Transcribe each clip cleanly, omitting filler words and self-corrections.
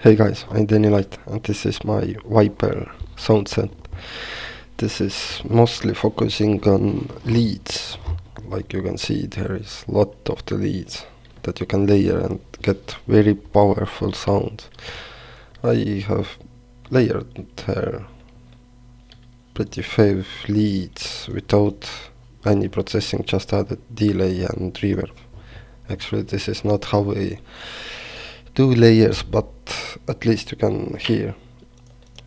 Hey guys, I'm Denylight and this is my Viper soundset. This is mostly focusing on leads. Like you can see, there is a lot of the leads that you can layer and get very powerful sound. I have layered here pretty few leads without any processing, just added delay and reverb. Actually, this is not how I do layers, but at least you can hear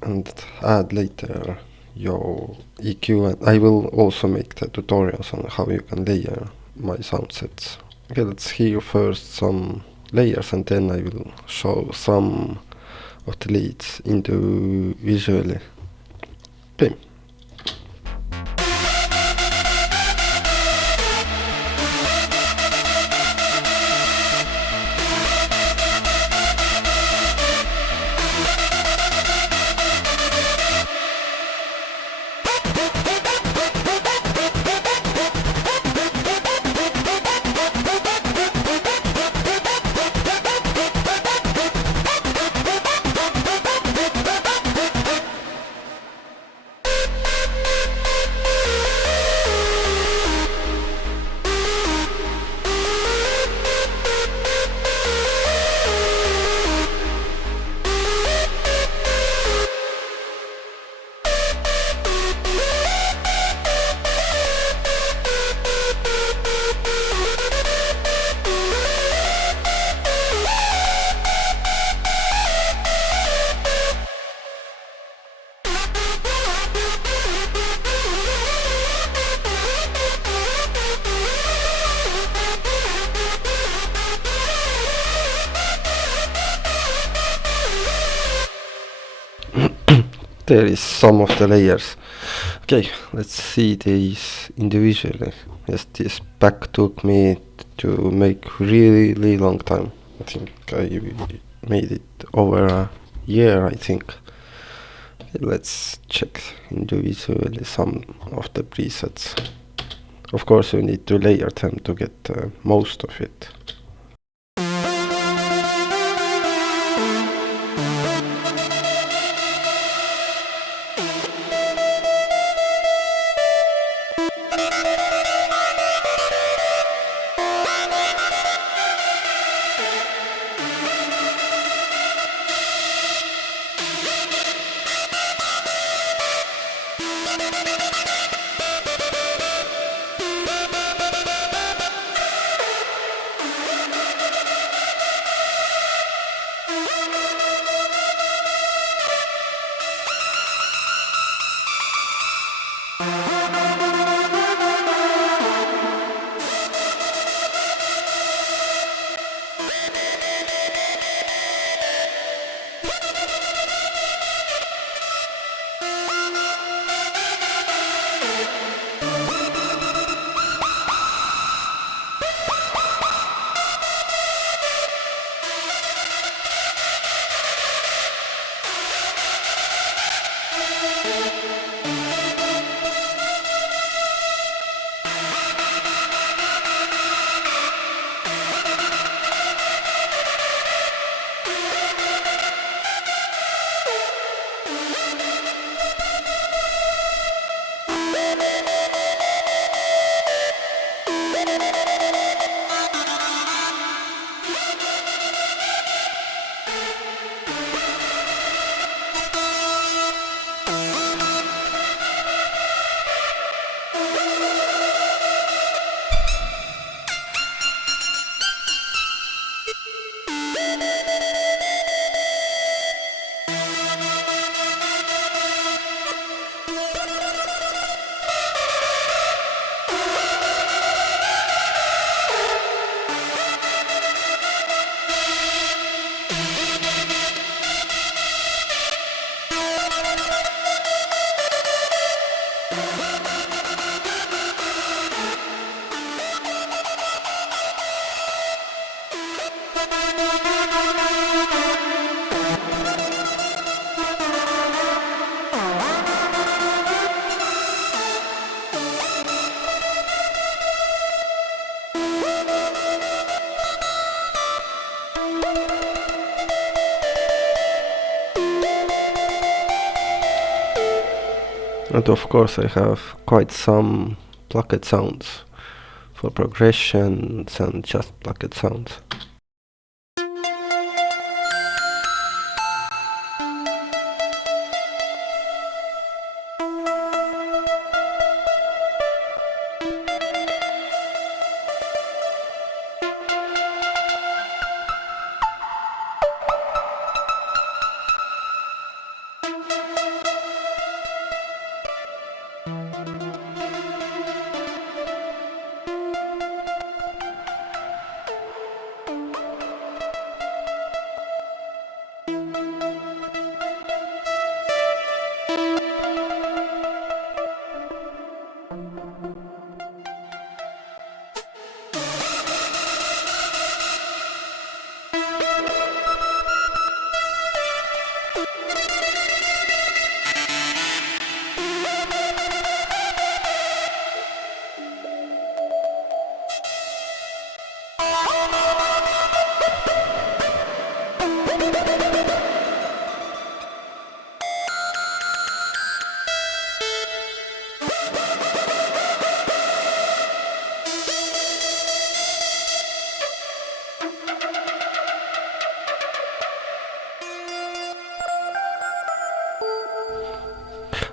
and add later your EQ, and I will also make the tutorials on how you can layer my sound sets. Okay, let's hear first some layers and then I will show some of the leads individually. Okay. There is some of the layers. Okay, let's see these individually. Yes, this pack took me to make really long time. I think I made it over a year, I think. Okay, let's check individually some of the presets. Of course, you need to layer them to get most of it. And of course I have quite some plucked sounds for progressions and just plucked sounds.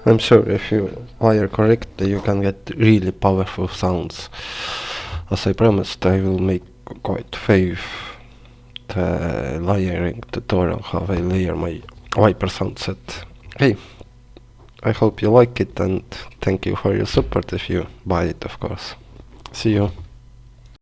I'm sure if you wire correctly you can get really powerful sounds. As I promised, I will make quite fave the layering tutorial how I layer my Viper sound set. Hey, I hope you like it and thank you for your support if you buy it, of course. See you.